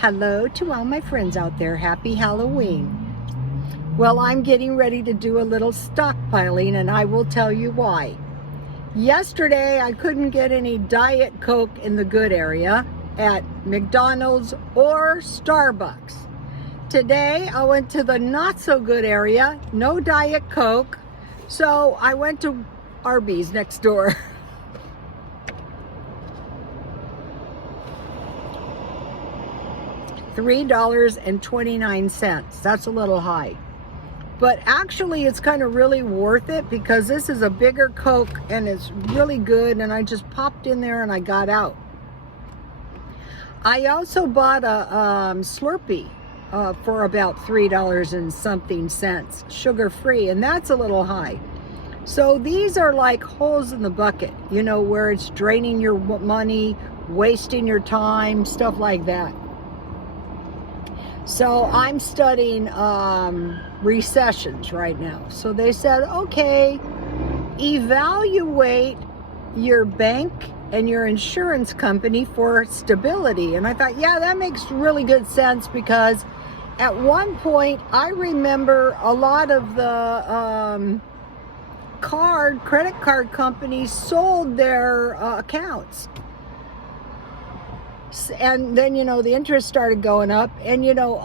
Hello to all my friends out there. Happy Halloween. Well, I'm getting ready to do a little stockpiling, and I will tell you why. Yesterday, I couldn't get any Diet Coke in the good area at McDonald's or Starbucks. Today, I went to the not so good area, no Diet Coke, so I went to Arby's next door. $3.29. That's a little high. But actually, it's kind of really worth it because this is a bigger Coke and it's really good. And I just popped in there and I got out. I also bought a Slurpee for about $3 and something cents, sugar-free, and that's a little high. So these are like holes in the bucket, you know, where it's draining your money, wasting your time, stuff like that. So I'm studying recessions right now. So they said, okay, evaluate your bank and your insurance company for stability. And I thought, yeah, that makes really good sense because at one point I remember a lot of the credit card companies sold their accounts. And then, you know, the interest started going up, and, you know,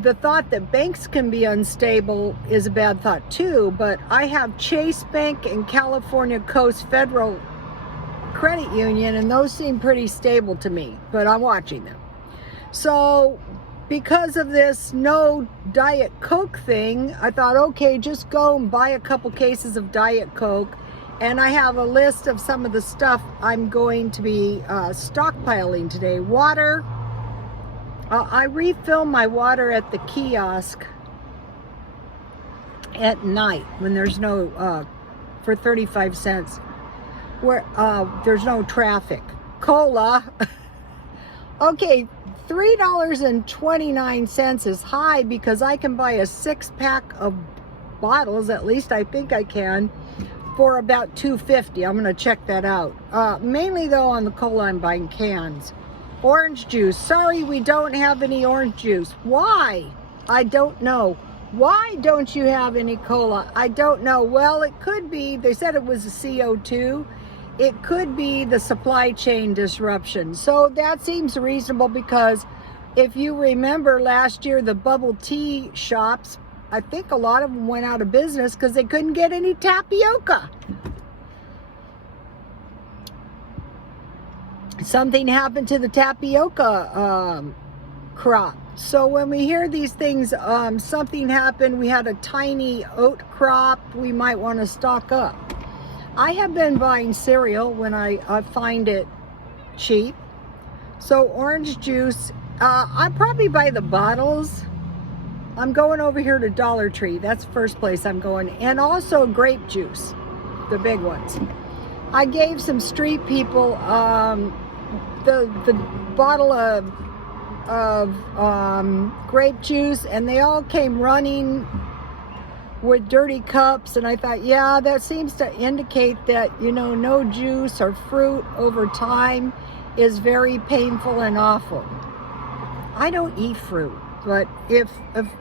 the thought that banks can be unstable is a bad thought too, but I have Chase Bank and California Coast Federal Credit Union, and those seem pretty stable to me, but I'm watching them. So because of this no Diet Coke thing, I thought, okay, just go and buy a couple cases of Diet Coke. And I have a list of some of the stuff I'm going to be stockpiling today. Water. I refill my water at the kiosk at night when there's no, for 35 cents, where there's no traffic. Cola. Okay, $3.29 is high because I can buy a 6-pack of bottles, at least I think I can, for about $2.50. I'm gonna check that out. Mainly though on the cola I'm buying cans. Orange juice. Sorry, we don't have any orange juice. Why? I don't know. Why don't you have any cola? I don't know. Well, it could be, they said it was a CO2. It could be the supply chain disruption. So that seems reasonable because if you remember last year, the bubble tea shops, I think a lot of them went out of business because they couldn't get any tapioca. Something happened to the tapioca crop. So when we hear these things, something happened, we had a tiny oat crop, we might want to stock up. I have been buying cereal when I find it cheap. So orange juice, I probably buy the bottles. I'm going over here to Dollar Tree. That's the first place I'm going. And also grape juice, the big ones. I gave some street people the bottle of grape juice, and they all came running with dirty cups. And I thought, yeah, that seems to indicate that, you know, no juice or fruit over time is very painful and awful. I don't eat fruit. But if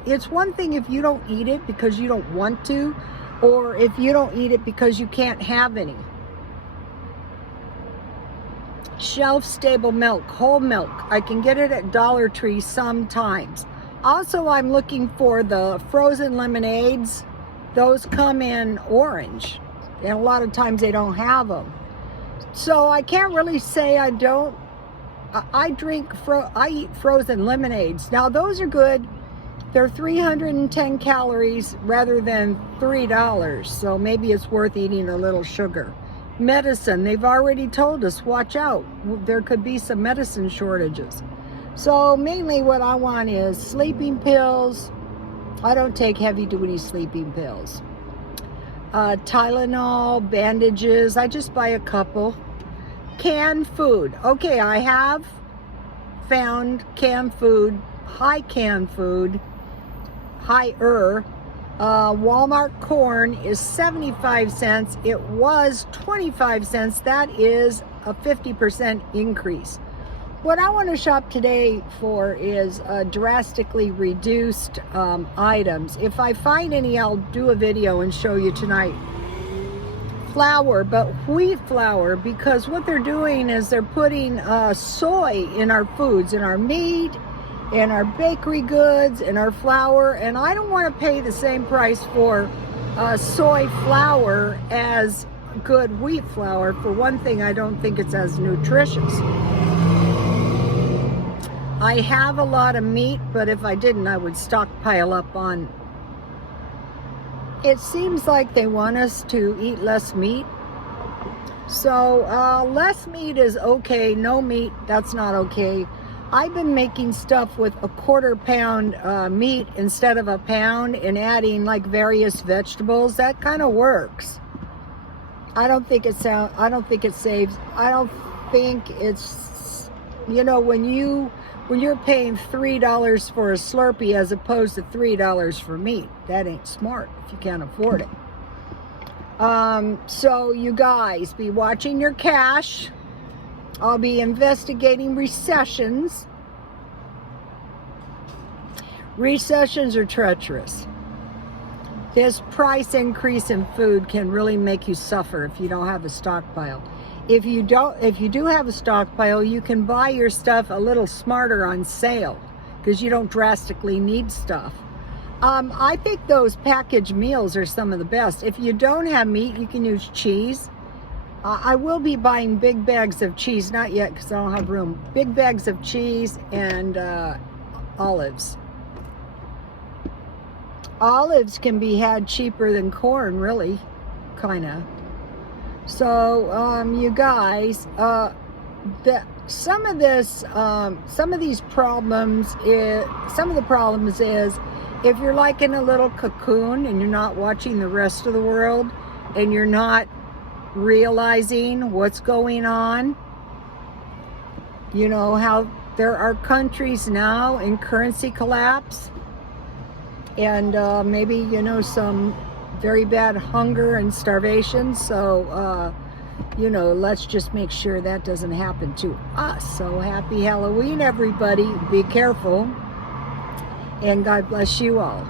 it's one thing if you don't eat it because you don't want to, or if you don't eat it because you can't have any. Shelf-stable milk, whole milk. I can get it at Dollar Tree sometimes. Also, I'm looking for the frozen lemonades. Those come in orange, and a lot of times they don't have them. So I can't really say I don't. I eat frozen lemonades. Now those are good. They're 310 calories rather than $3. So maybe it's worth eating a little sugar. Medicine, they've already told us, watch out. There could be some medicine shortages. So mainly what I want is sleeping pills. I don't take heavy duty sleeping pills. Tylenol, bandages, I just buy a couple. Canned food. Okay, I have found canned food, higher. Walmart corn is 75 cents. It was 25 cents. That is a 50% increase. What I want to shop today for is drastically reduced items. If I find any, I'll do a video and show you tonight. Flour, but wheat flour, because what they're doing is they're putting soy in our foods, in our meat, in our bakery goods, in our flour, and I don't want to pay the same price for soy flour as good wheat flour. For one thing, I don't think it's as nutritious. I have a lot of meat, but if I didn't, I would stockpile up on. It seems like they want us to eat less meat. So less meat is okay. No meat, that's not okay. I've been making stuff with a 1/4 pound meat instead of a pound and adding like various vegetables. That kind of works. I don't think it saves. I don't think it's, you know, when you're paying $3 for a Slurpee as opposed to $3 for meat, that ain't smart if you can't afford it. So you guys be watching your cash. I'll be investigating recessions. Recessions are treacherous. This price increase in food can really make you suffer if you don't have a stockpile. If you do have a stockpile, you can buy your stuff a little smarter on sale because you don't drastically need stuff. I think those packaged meals are some of the best. If you don't have meat, you can use cheese. I will be buying big bags of cheese, not yet because I don't have room. Big bags of cheese and olives. Olives can be had cheaper than corn, really, kind of. So, you guys, some of the problems is if you're like in a little cocoon and you're not watching the rest of the world and you're not realizing what's going on. You know how there are countries now in currency collapse and maybe, you know, some very bad hunger and starvation. So, you know, let's just make sure that doesn't happen to us. So happy Halloween, everybody. Be careful. And God bless you all.